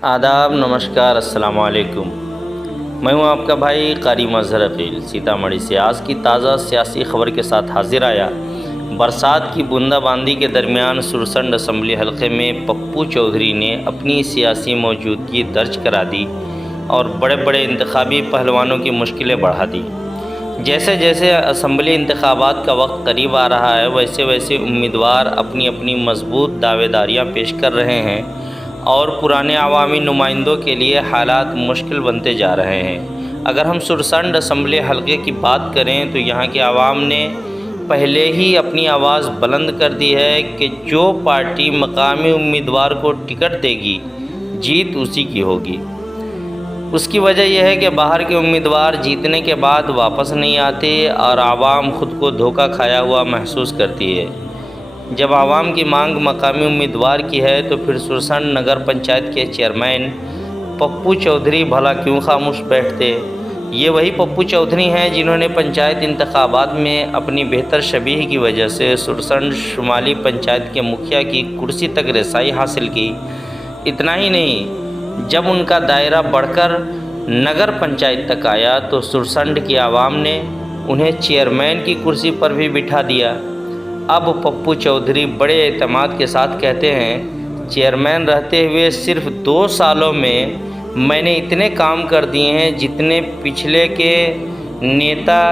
आदाब, नमस्कार, अस्सलाम वालेकुम। मैं हूं आपका भाई कारी मजहर अकील सीतामढ़ी से। आज की ताज़ा सियासी खबर के साथ हाजिर आया। बरसात की बूंदाबांदी के दरमियान सुरसंड असम्बली हलके में पप्पू चौधरी ने अपनी सियासी मौजूदगी दर्ज करा दी और बड़े बड़े इंतखाबी पहलवानों की मुश्किलें बढ़ा दी। जैसे जैसे असम्बली इंतखाबात का वक्त करीब आ रहा है, वैसे वैसे उम्मीदवार अपनी अपनी मजबूत दावेदारियाँ पेश कर रहे हैं और पुराने अवामी नुमाइंदों के लिए हालात मुश्किल बनते जा रहे हैं। अगर हम सुरसंड असम्बली हलके की बात करें तो यहाँ की आवाम ने पहले ही अपनी आवाज़ बुलंद कर दी है कि जो पार्टी मकामी उम्मीदवार को टिकट देगी, जीत उसी की होगी। उसकी वजह यह है कि बाहर के उम्मीदवार जीतने के बाद वापस नहीं आते और आवाम खुद को धोखा खाया हुआ महसूस करती है। जब आवाम की मांग मकामी उम्मीदवार की है तो फिर सुरसंड नगर पंचायत के चेयरमैन पप्पू चौधरी भला क्यों खामोश बैठते? ये वही पप्पू चौधरी हैं जिन्होंने पंचायत इंतखाबात में अपनी बेहतर शबीह की वजह से सुरसंड शुमाली पंचायत के मुखिया की कुर्सी तक रसाई हासिल की। इतना ही नहीं, जब उनका दायरा बढ़कर नगर पंचायत तक आया तो सुरसंड की आवाम ने उन्हें चेयरमैन की कुर्सी पर भी बिठा दिया। अब पप्पू चौधरी बड़े एतमाद के साथ कहते हैं, चेयरमैन रहते हुए सिर्फ 2 सालों में मैंने इतने काम कर दिए हैं जितने पिछले के नेता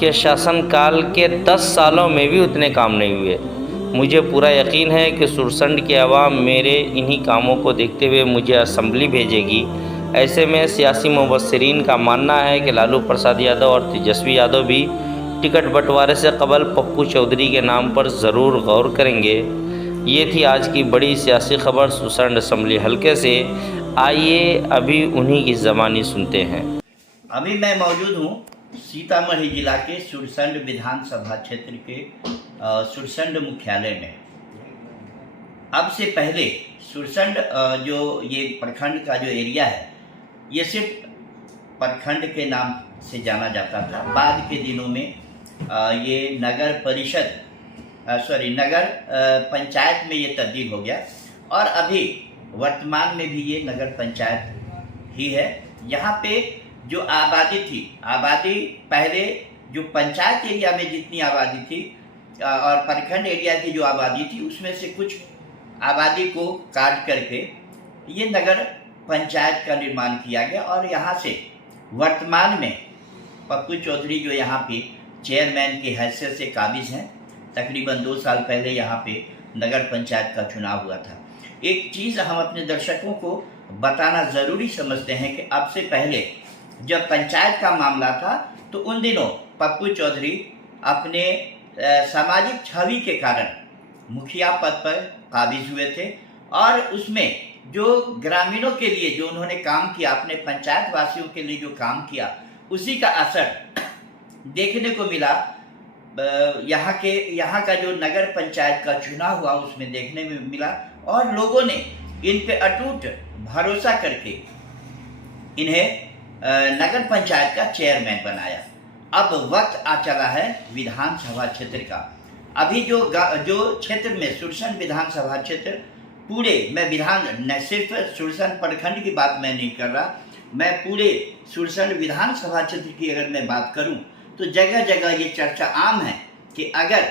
के शासनकाल के 10 सालों में भी उतने काम नहीं हुए। मुझे पूरा यकीन है कि सुरसंड की आवाम मेरे इन्हीं कामों को देखते हुए मुझे असम्बली भेजेगी। ऐसे में सियासी मुबस्सिरीन का मानना है कि लालू प्रसाद यादव और तेजस्वी यादव भी टिकट बंटवारे से कबल पप्पू चौधरी के नाम पर ज़रूर गौर करेंगे। ये थी आज की बड़ी सियासी खबर सुरसंड असम्बली हलके से। आइए अभी उन्हीं की ज़बानी सुनते हैं। अभी मैं मौजूद हूँ सीतामढ़ी जिला के सुरसंड विधानसभा क्षेत्र के सुरसंड मुख्यालय में। अब से पहले सुरसंड जो ये प्रखंड का जो एरिया है, ये सिर्फ प्रखंड के नाम से जाना जाता था। बाद के दिनों में ये नगर परिषद नगर पंचायत में ये तब्दील हो गया और अभी वर्तमान में भी ये नगर पंचायत ही है। यहाँ पे जो आबादी थी, आबादी पहले जो पंचायत एरिया में जितनी आबादी थी और प्रखंड एरिया की जो आबादी थी, उसमें से कुछ आबादी को काट करके ये नगर पंचायत का निर्माण किया गया और यहाँ से वर्तमान में पप्पू चौधरी जो यहाँ पे चेयरमैन की हैसियत से काबिज हैं। तकरीबन 2 साल पहले यहाँ पे नगर पंचायत का चुनाव हुआ था। एक चीज़ हम अपने दर्शकों को बताना ज़रूरी समझते हैं कि अब से पहले जब पंचायत का मामला था तो उन दिनों पप्पू चौधरी अपने सामाजिक छवि के कारण मुखिया पद पर काबिज हुए थे और उसमें जो ग्रामीणों के लिए जो उन्होंने काम किया, अपने पंचायत वासियों के लिए जो काम किया, उसी का असर देखने को मिला। यहाँ का जो नगर पंचायत का चुनाव हुआ उसमें देखने में मिला और लोगों ने इन पे अटूट भरोसा करके इन्हें नगर पंचायत का चेयरमैन बनाया। अब वक्त आ चला है विधानसभा क्षेत्र का। अभी जो क्षेत्र में सुरसंड विधानसभा क्षेत्र पूरे, मैं न सिर्फ सुरसंड प्रखंड की बात मैं नहीं कर रहा, मैं पूरे सुरसंड विधानसभा क्षेत्र की अगर मैं बात करूं तो जगह जगह ये चर्चा आम है कि अगर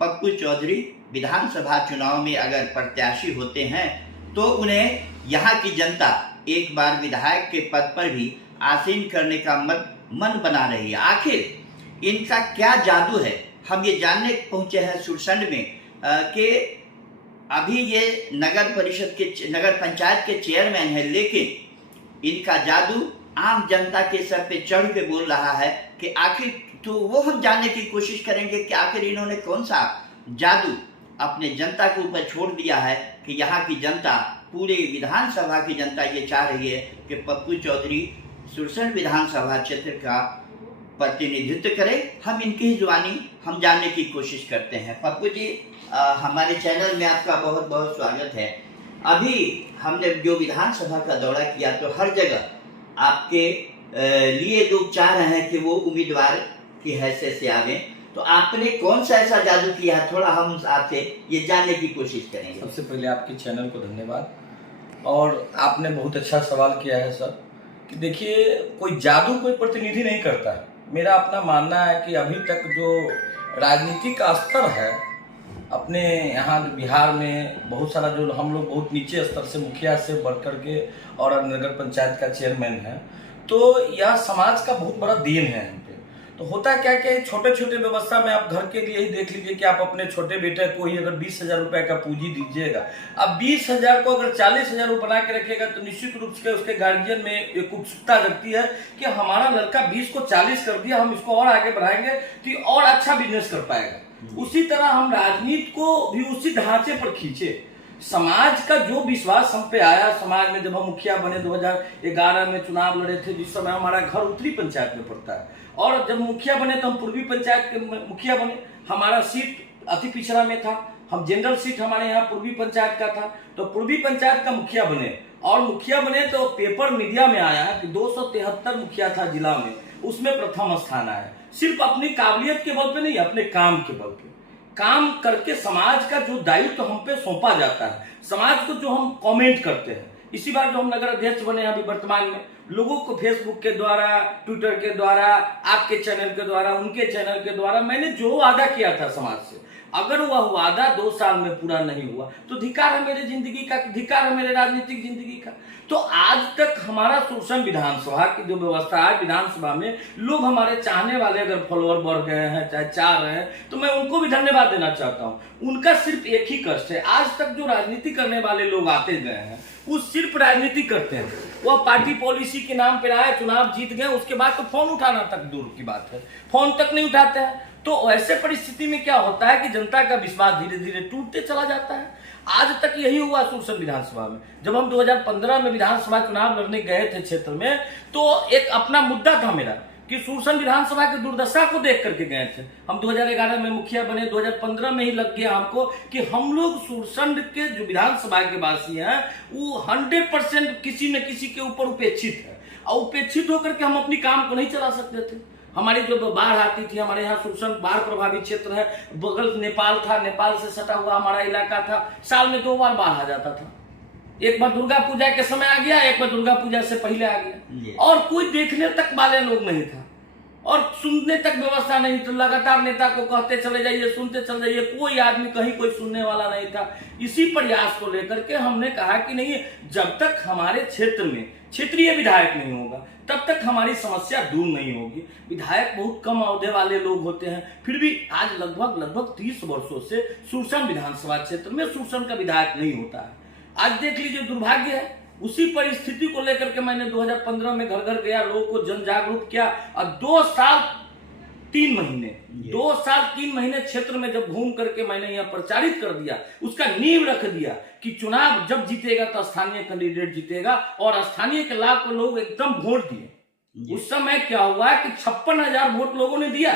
पप्पू चौधरी विधानसभा चुनाव में अगर प्रत्याशी होते हैं तो उन्हें यहाँ की जनता एक बार विधायक के पद पर भी आसीन करने का मन बना रही है। आखिर इनका क्या जादू है, हम ये जानने पहुँचे हैं सुरसंड में कि अभी ये नगर पंचायत के चेयरमैन है, लेकिन इनका जादू आम जनता के सर पे चढ़ के बोल रहा है कि आखिर, तो वो हम जानने की कोशिश करेंगे कि आखिर इन्होंने कौन सा जादू अपने जनता के ऊपर छोड़ दिया है कि यहाँ की जनता, पूरे विधानसभा की जनता ये चाह रही है कि पप्पू चौधरी सुरसंड विधानसभा क्षेत्र का प्रतिनिधित्व करे। हम इनकी जुबानी हम जानने की कोशिश करते हैं। पप्पू जी, हमारे चैनल में आपका बहुत बहुत स्वागत है। अभी हमने जो विधानसभा का दौरा किया तो हर जगह आपके लिए लोग चाह रहे हैं कि वो उम्मीदवार की हैसियत से आवे, तो आपने कौन सा ऐसा जादू किया है, थोड़ा हम आपसे ये जानने की कोशिश करेंगे। सबसे पहले आपके चैनल को धन्यवाद और आपने बहुत अच्छा सवाल किया है सर कि देखिए कोई जादू कोई प्रतिनिधि नहीं करता है। मेरा अपना मानना है कि अभी तक जो राजनीति का स्तर है अपने यहाँ बिहार में बहुत सारा जो हम लोग बहुत नीचे स्तर से मुखिया से बढ़ कर के और नगर पंचायत का चेयरमैन है, तो यह समाज का बहुत बड़ा देन है हम पे। तो होता क्या कि छोटे छोटे व्यवस्था में आप घर के लिए ही देख लीजिए कि आप अपने छोटे बेटे को ही अगर 20,000 रुपए का पूंजी दीजिएगा, अब 20,000 को अगर 40,000 बना के रखेगा तो निश्चित रूप से उसके गार्जियन में एक उत्सुकता जगती है कि हमारा लड़का 20 को 40 कर दिया, हम इसको और आगे बढ़ाएंगे तो और अच्छा बिजनेस कर पाएगा। उसी तरह हम राजनीति को भी उसी ढांचे पर खींचे। समाज का जो विश्वास हम पे आया, समाज में जब हम मुखिया बने 2011 में चुनाव लड़े थे, जिस समय हमारा घर उत्तरी पंचायत में पड़ता है, और जब मुखिया बने तो हम पूर्वी पंचायत के मुखिया बने। हमारा सीट अति पिछड़ा में था, हम जनरल सीट हमारे यहाँ पूर्वी पंचायत का था, तो पूर्वी पंचायत का मुखिया बने। और मुखिया बने तो पेपर मीडिया में आया कि 273 मुखिया था जिला में, उसमें प्रथम स्थान आया। सिर्फ अपनी काबिलियत के बल पे नहीं, अपने काम के बल पे काम करके समाज का जो दायित्व हम पे सौंपा जाता है, समाज को जो हम कमेंट करते हैं। इसी बार जो हम नगर अध्यक्ष बने अभी वर्तमान में, लोगों को फेसबुक के द्वारा, ट्विटर के द्वारा, आपके चैनल के द्वारा, उनके चैनल के द्वारा मैंने जो वादा किया था समाज से, अगर वह वादा 2 साल में पूरा नहीं हुआ तो धिक्कार है मेरे जिंदगी का, धिक्कार है मेरे राजनीतिक जिंदगी का। तो आज तक हमारा सुरसन विधानसभा की जो व्यवस्था है, विधानसभा में लोग हमारे चाहने वाले अगर फॉलोअर बढ़ गए हैं, चाहे 4 हैं, तो मैं उनको भी धन्यवाद देना चाहता हूं। उनका सिर्फ एक ही कष्ट है, आज तक जो राजनीति करने वाले लोग आते गए हैं वो सिर्फ राजनीति करते हैं। वह पार्टी पॉलिसी के नाम पर आए, चुनाव जीत गए, उसके बाद तो फोन उठाना तक दूर की बात है, फोन तक नहीं उठाते हैं। तो ऐसे परिस्थिति में क्या होता है कि जनता का विश्वास धीरे धीरे टूटते चला जाता है। आज तक यही हुआ सुरसन विधानसभा में। जब हम 2015 में विधानसभा चुनाव लड़ने गए थे क्षेत्र में, तो एक अपना मुद्दा था मेरा कि सुरसन विधानसभा की दुर्दशा को देख करके गए थे हम। 2011 में मुखिया बने, 2015 में ही लग गया हमको कि हम लोग सुरसन के जो विधानसभा के वासी हैं वो 100% किसी न किसी के ऊपर उपेक्षित है, और उपेक्षित होकर के हम अपनी काम को नहीं चला सकते थे। हमारी जो बाढ़ आती थी, हमारे यहाँ सुरसन बाढ़ प्रभावित क्षेत्र है, बगल नेपाल था, नेपाल से सटा हुआ हमारा इलाका था, साल में 2 बार बाढ़ आ जाता था। एक बार दुर्गा पूजा के समय आ गया, एक बार दुर्गा पूजा से पहले आ गया, और कोई देखने तक वाले लोग नहीं था और सुनने तक व्यवस्था नहीं। तो लगातार नेता को कहते चले जाइए, सुनते चले जाइए, कोई आदमी कहीं कोई सुनने वाला नहीं था। इसी प्रयास को लेकर के हमने कहा कि नहीं, जब तक हमारे क्षेत्र में क्षेत्रीय विधायक नहीं होगा तब तक हमारी समस्या दूर नहीं होगी। विधायक बहुत कम अवधि वाले लोग होते हैं, फिर भी आज लगभग 30 वर्षों से सुरसन विधानसभा क्षेत्र में सुरसन का विधायक नहीं होता है। आज देख लीजिए, दुर्भाग्य है। उसी परिस्थिति को लेकर के मैंने 2015 में घर घर गया, लोगों को जन जागरूक किया, और 2 साल 3 महीने क्षेत्र में जब घूम करके मैंने यह प्रचारित कर दिया, उसका नींव रख दिया कि चुनाव जब जीतेगा तो स्थानीय कैंडिडेट जीतेगा, और स्थानीय के लाभ को लोग एकदम वोट दिए। उस समय क्या हुआ कि 56,000 वोट लोगों ने दिया।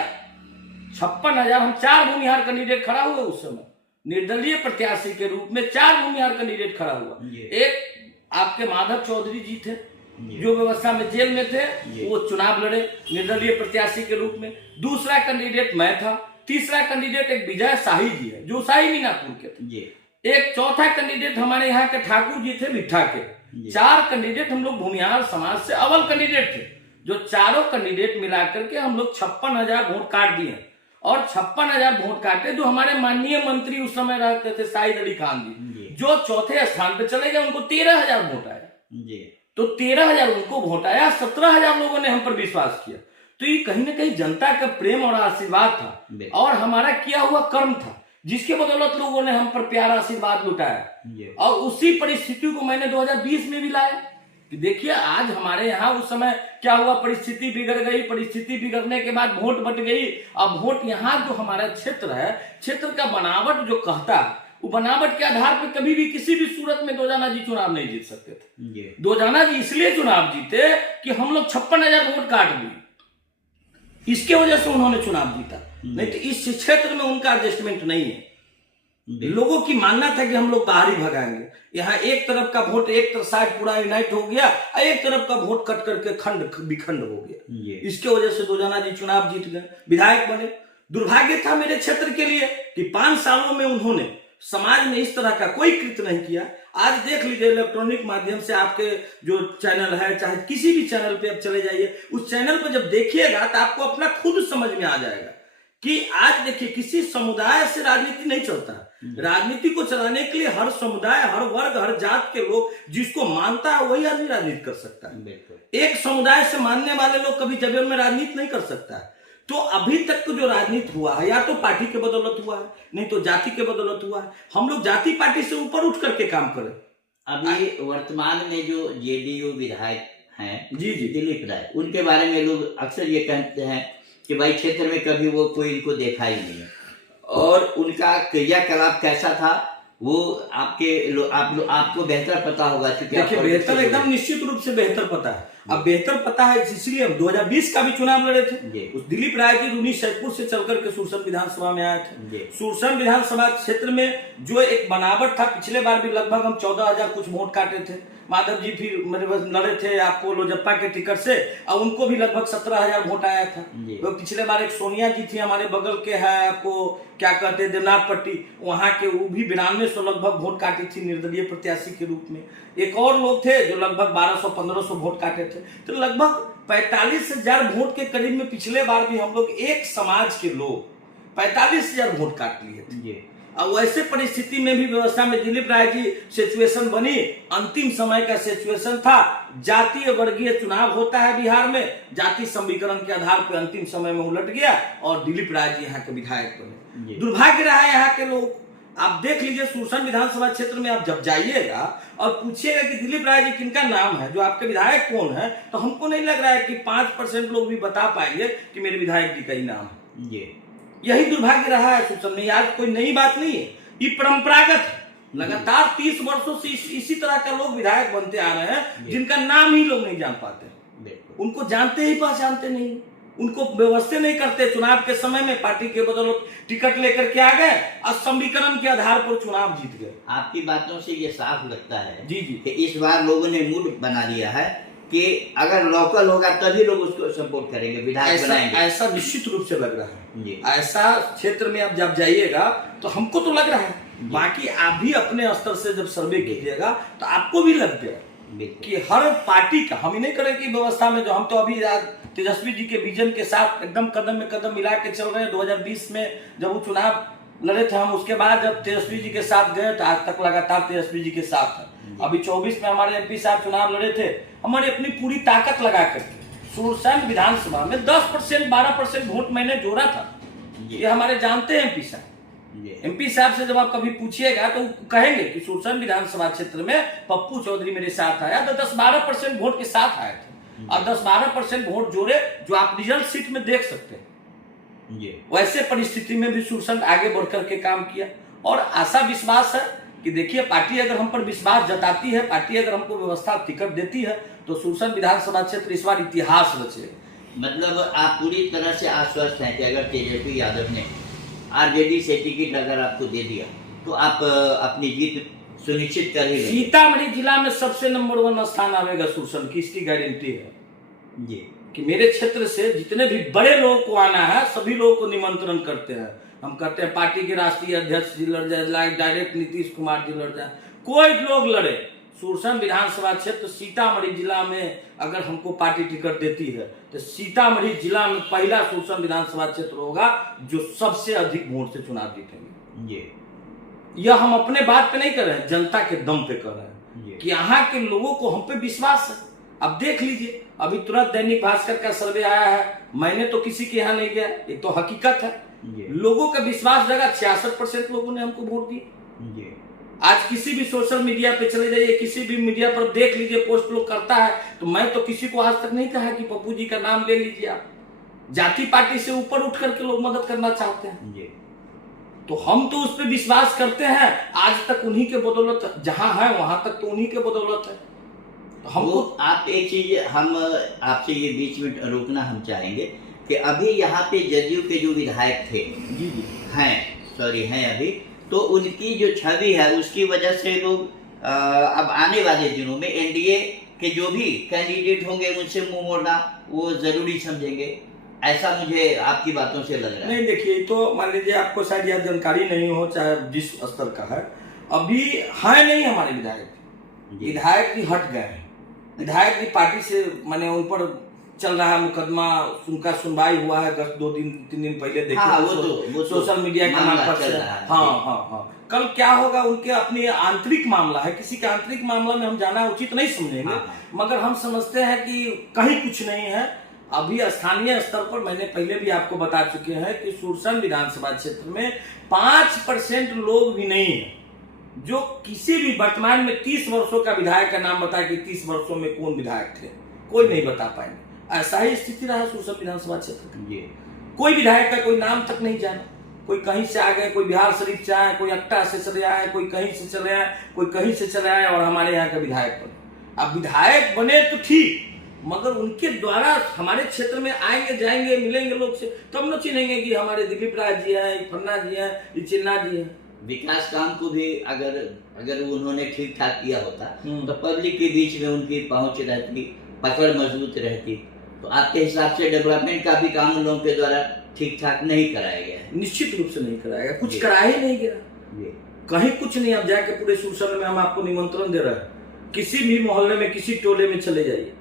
56,000, हम 4 भूमिहार कैंडिडेट खड़ा हुए उस समय, निर्दलीय प्रत्याशी के रूप में 4 भूमिहार कैंडिडेट खड़ा हुआ। एक आपके माधव चौधरी जी थे जो व्यवस्था में जेल में थे, वो चुनाव लड़े निर्दलीय प्रत्याशी के रूप में। दूसरा कैंडिडेट मैं था, तीसरा कैंडिडेट एक विजय शाही जी है जो शाही मीनापुर के थे, एक चौथा कैंडिडेट हमारे यहाँ के ठाकुर जी थे भिट्ठा के। 4 कैंडिडेट हम लोग भूमिहार समाज से अव्वल कैंडिडेट थे, जो चारों कैंडिडेट मिलाकर के हम लोग 56,000 वोट काट दिए। और 56,000 वोट काटे, जो हमारे माननीय मंत्री उस समय रहते थे शाहिद अली खान जी, जो चौथे स्थान पे चले गए, उनको 13,000 वोट आया। तो 13,000 उनको वोट आया, 17,000 लोगों ने हम पर विश्वास किया। तो ये कहीं ना कहीं जनता का प्रेम और आशीर्वाद था, और हमारा किया हुआ कर्म था, जिसके बदौलत लोगों ने हम पर प्यारा आशीर्वाद लुटाया। और उसी परिस्थिति को मैंने 2020 में भी लाया कि देखिए आज हमारे यहाँ उस समय क्या हुआ, परिस्थिति बिगड़ गई। परिस्थिति बिगड़ने के बाद वोट बट गई। अब वोट यहाँ जो हमारा क्षेत्र है, क्षेत्र का बनावट जो कहता है, वो बनावट के आधार पर कभी भी किसी भी सूरत में दोजाना जी चुनाव नहीं जीत सकते थे। दोजाना जी इसलिए चुनाव जीते कि हम लोग 56,000 वोट काट दिए, इसके वजह से उन्होंने चुनाव जीता। नहीं तो इस क्षेत्र में उनका एडजस्टमेंट नहीं है। लोगों की मानना था कि हम लोग बाहरी भगाएंगे। यहाँ एक तरफ का वोट एक तरफ साइड पूरा यूनाइट हो गया, एक तरफ का वोट कट करके खंड विखंड हो गया। इसके वजह से दोजाना जी चुनाव जीत गए, विधायक बने। दुर्भाग्य था मेरे क्षेत्र के लिए कि 5 सालों में उन्होंने समाज में इस तरह का कोई कृत्य नहीं किया। आज देख लीजिए इलेक्ट्रॉनिक माध्यम से आपके जो चैनल है, चाहे किसी भी चैनल पे आप चले जाइए, उस चैनल पर जब देखिएगा तो आपको अपना खुद समझ में आ जाएगा कि आज देखिए किसी समुदाय से राजनीति नहीं चलता। राजनीति को चलाने के लिए हर समुदाय, हर वर्ग, हर जात के लोग जिसको मानता है वही आदमी राजनीति कर सकता है। एक समुदाय से मानने वाले लोग कभी जबरन में राजनीति नहीं कर सकता है। तो अभी तक तो जो राजनीति हुआ है या तो पार्टी के बदौलत हुआ है, नहीं तो जाति के बदौलत हुआ है। हम लोग जाति पार्टी से ऊपर उठ करके काम करें। अभी वर्तमान में जो जेडीयू विधायक हैं जी दिलीप राय, उनके बारे में लोग अक्सर ये कहते हैं कि भाई क्षेत्र में कभी वो कोई इनको देखा ही नहीं है, और उनका क्रियाकलाप कैसा था वो आपको बेहतर पता होगा। देखिए बेहतर एकदम निश्चित रूप से बेहतर पता है। अब बेहतर पता है इसलिए हम 2020 का भी चुनाव लड़े थे। उस दिलीप राय जी रूनी सैदपुर से चलकर के सुरसर विधानसभा में आए थे। सुरसर विधानसभा क्षेत्र में जो एक बनावट था, पिछले बार भी लगभग हम 14,000 कुछ वोट काटे थे। माधव जी फिर मेरे पास लड़े थे आपको लोजप्पा के टिकट से, और उनको भी लगभग 17,000 वोट आया था। तो पिछले बार एक सोनिया जी थी हमारे बगल के है, आपको क्या कहते हैं देवनाथ पट्टी, वहां के वो भी 9200 लगभग वोट काटी थी निर्दलीय प्रत्याशी के रूप में। एक और लोग थे जो लगभग 1200-1500 वोट काटे थे। तो लगभग 45,000 वोट के करीब में पिछले बार भी हम लोग एक समाज के लोग 45,000 वोट काट लिए थे। और वैसे परिस्थिति में भी व्यवस्था में दिलीप राय जी सिचुएशन बनी, अंतिम समय का सिचुएशन था। जातीय वर्गीय चुनाव होता है बिहार में, जाति समीकरण के आधार पर अंतिम समय में उलट गया और दिलीप राय जी यहाँ के विधायक बने। दुर्भाग्य रहा है यहाँ के लोग। आप देख लीजिए सुरसर विधानसभा क्षेत्र में आप जब जाइएगा और पूछिएगा कि दिलीप राय जी किनका नाम है, जो आपके विधायक कौन है, तो हमको नहीं लग रहा है कि 5% लोग भी बता पाएंगे कि मेरे विधायक जी का ही नाम है। यही दुर्भाग्य रहा है सुरसर में। आज कोई नई बात नहीं है, ये परंपरागत है। लगातार 30 वर्षों से इसी तरह का लोग विधायक बनते आ रहे हैं जिनका नाम ही लोग नहीं जान पाते, उनको जानते ही पहचानते नहीं, उनको व्यवस्था नहीं करते। चुनाव के समय में पार्टी के बदौलत टिकट लेकर के आ गए और समीकरण के आधार पर चुनाव जीत गए। आपकी बातों से ये साफ लगता है जी कि इस बार लोगों ने मूड बना लिया है कि अगर लोकल होगा तभी लोग उसको सपोर्ट करेंगे, विधायक बनाएंगे। ऐसा निश्चित रूप से लग रहा है। ऐसा क्षेत्र में आप जब जाइएगा तो हमको तो लग रहा है, बाकी आप भी अपने स्तर से जब सर्वे कीजिएगा तो आपको भी लग गया कि हर पार्टी का, हम ही नहीं करें कि व्यवस्था में जो हम तो अभी तेजस्वी जी के विजन के साथ एकदम कदम में कदम मिला के चल रहे हैं। 2020 में जब वो चुनाव लड़े थे हम, उसके बाद जब तेजस्वी जी के साथ गए तो आज तक लगातार तेजस्वी जी के साथ है। अभी 24 में हमारे एमपी साहब चुनाव लड़े थे, हमारे अपनी पूरी ताकत लगा करके सुरसर विधानसभा में 10% 12% वोट मैंने जोड़ा था। ये हमारे जानते हैं एमपी साहब। एमपी साहब से जब आप कभी पूछिएगा तो कहेंगे कि सुरसर विधानसभा क्षेत्र में पप्पू चौधरी मेरे साथ आया, तो 10-12% वोट के साथ आए थे और 10-12% वोट जोड़े, जो आप रिजल्ट शीट में देख सकते हैं। वैसे परिस्थिति में भी सुरसर आगे बढ़ करके काम किया और आशा विश्वास है कि देखिए पार्टी अगर हम पर विश्वास जताती है, पार्टी अगर हमको व्यवस्था टिकट देती है तो सुरसर विधानसभा क्षेत्र इस बार इतिहास रचेगा। मतलब आप पूरी तरह से आश्वस्त हैं कि अगर तेजस्वी यादव ने आरजेडी से टिकट अगर आपको दे दिया तो आप अपनी जीत सुनिश्चित कर ही लेंगे। सीतामढ़ी जिला में सबसे नंबर 1 स्थान आएगा सुरसर की, इसकी गारंटी है जी कि मेरे क्षेत्र से जितने भी बड़े लोगों को आना है सभी लोगों को निमंत्रण करते हैं। हम कहते हैं पार्टी के राष्ट्रीय अध्यक्ष जी लड़ जाए, डायरेक्ट नीतीश कुमार जी लड़ जाए, कोई लोग लड़े, सुरसर विधानसभा क्षेत्र सीतामढ़ी जिला में अगर हमको पार्टी टिकट देती है तो सीतामढ़ी जिला में पहला सुरसर विधानसभा क्षेत्र होगा जो सबसे अधिक वोट से चुनाव जीतेंगे। यह हम अपने बात पे नहीं कर रहे हैं, जनता के दम पे कर रहे हैं कि यहाँ के लोगों को हम पे विश्वास है। अब देख लीजिए, अभी तुरंत दैनिक भास्कर का सर्वे आया है, मैंने तो किसी के यहाँ नहीं गया, ये तो हकीकत है। लोगों का विश्वास जगह 66% लोगों ने हमको वोट दिए। आज किसी भी सोशल मीडिया पे चले जाइए, किसी भी मीडिया पर देख लीजिए, पोस्ट लोग करता है, तो मैं तो किसी को आज तक नहीं कहा कि पप्पू जी का नाम ले लीजिए आप। जाति पार्टी से ऊपर उठ करके लोग मदद करना चाहते हैं, तो हम तो उस पर विश्वास करते हैं। आज तक उन्हीं के बदौलत जहां है वहां तक तो उन्हीं के बदौलत है। तो हमको आप एक चीज हम आपसे ये बीच में रोकना हम चाहेंगे कि अभी यहाँ पे जदयू के जो विधायक थे हैं अभी, तो उनकी जो छवि है उसकी वजह से लोग अब आने वाले दिनों में एनडीए के जो भी कैंडिडेट होंगे उनसे मुंह मोड़ना वो जरूरी समझेंगे, ऐसा मुझे आपकी बातों से लग रहा है। नहीं देखिए, तो मान लीजिए आपको शायद यह जानकारी नहीं हो, चाहे जिस स्तर का है, अभी है नहीं हमारे विधायक। जी। विधायक भी हट गए हैं, विधायक की पार्टी से मैंने उन पर चल रहा है मुकदमा, उनका सुनवाई हुआ है 2-3 दिन पहले देखिए। हाँ, वो तो सोशल मीडिया के मामला मार्फत चल से। रहा है। हाँ। कल क्या होगा उनके अपने आंतरिक मामला है, किसी के आंतरिक मामला में हम जाना उचित नहीं समझेंगे। हाँ। मगर हम समझते हैं कि कहीं कुछ नहीं है। अभी स्थानीय स्तर पर मैंने पहले भी आपको बता चुके हैं कि सुरसन विधानसभा क्षेत्र में 5% लोग भी नहीं है जो किसी भी वर्तमान में 30 वर्षों का विधायक का नाम बताए कि 30 वर्षों में कौन विधायक थे, कोई नहीं बता पाएंगे। ऐसा ही स्थिति रहा सुरसन विधानसभा क्षेत्र का। कोई विधायक का कोई नाम तक नहीं जाना, कोई कहीं से आ गए, कोई बिहार शरीफ से आए, कोई अक्टा से चले आए, कोई कहीं से चले आए, कोई कहीं से चले आए और हमारे यहाँ का विधायक बने। अब विधायक बने तो ठीक, मगर उनके द्वारा हमारे क्षेत्र में आएंगे जाएंगे मिलेंगे लोग से, तब न चिन्हेंगे कि हमारे दिलीप राय जी हैं, फन्ना जी हैं, चिन्ना जी हैं। विकास काम को भी अगर उन्होंने ठीक ठाक किया होता तो पब्लिक के बीच में उनकी पहुंच रहती, पकड़ मजबूत रहती। तो आपके हिसाब से डेवलपमेंट का भी काम उन लोगों के द्वारा ठीक ठाक नहीं कराया गया है? निश्चित रूप से नहीं कराया गया, कुछ करा ही नहीं गया, कहीं कुछ नहीं। अब जाके पूरे सुरसन में हम आपको निमंत्रण दे रहे हैं, किसी भी मोहल्ले में किसी टोले में चले जाइए,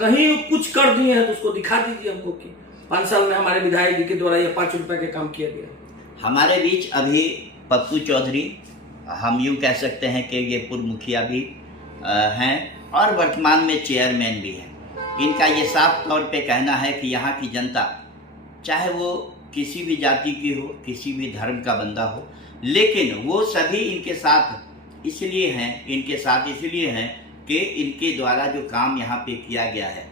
कहीं कुछ कर दिए हैं तो उसको दिखा दीजिए हमको कि 5 साल में हमारे विधायक जी के द्वारा ये 5 रुपए का काम किया गया। हमारे बीच अभी पप्पू चौधरी, हम यूँ कह सकते हैं कि ये पूर्व मुखिया भी हैं और वर्तमान में चेयरमैन भी हैं। इनका ये साफ तौर पे कहना है कि यहाँ की जनता, चाहे वो किसी भी जाति की हो, किसी भी धर्म का बंदा हो, लेकिन वो सभी इनके साथ इसलिए हैं कि इनके द्वारा जो काम यहाँ पे किया गया है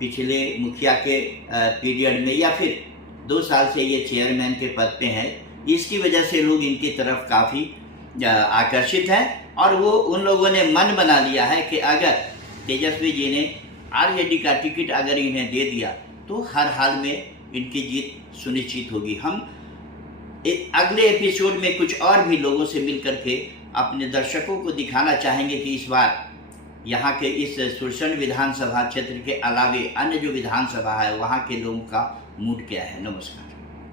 पिछले मुखिया के पीरियड में या फिर 2 साल से ये चेयरमैन के पद पे हैं, इसकी वजह से लोग इनकी तरफ काफ़ी आकर्षित हैं और वो उन लोगों ने मन बना लिया है कि अगर तेजस्वी जी ने आरजेडी का टिकट अगर इन्हें दे दिया तो हर हाल में इनकी जीत सुनिश्चित होगी। हम अगले एपिसोड में कुछ और भी लोगों से मिल करके अपने दर्शकों को दिखाना चाहेंगे कि इस बार यहाँ के इस सुरसन विधानसभा क्षेत्र के अलावे अन्य जो विधानसभा है वहाँ के लोगों का मूड क्या है। नमस्कार।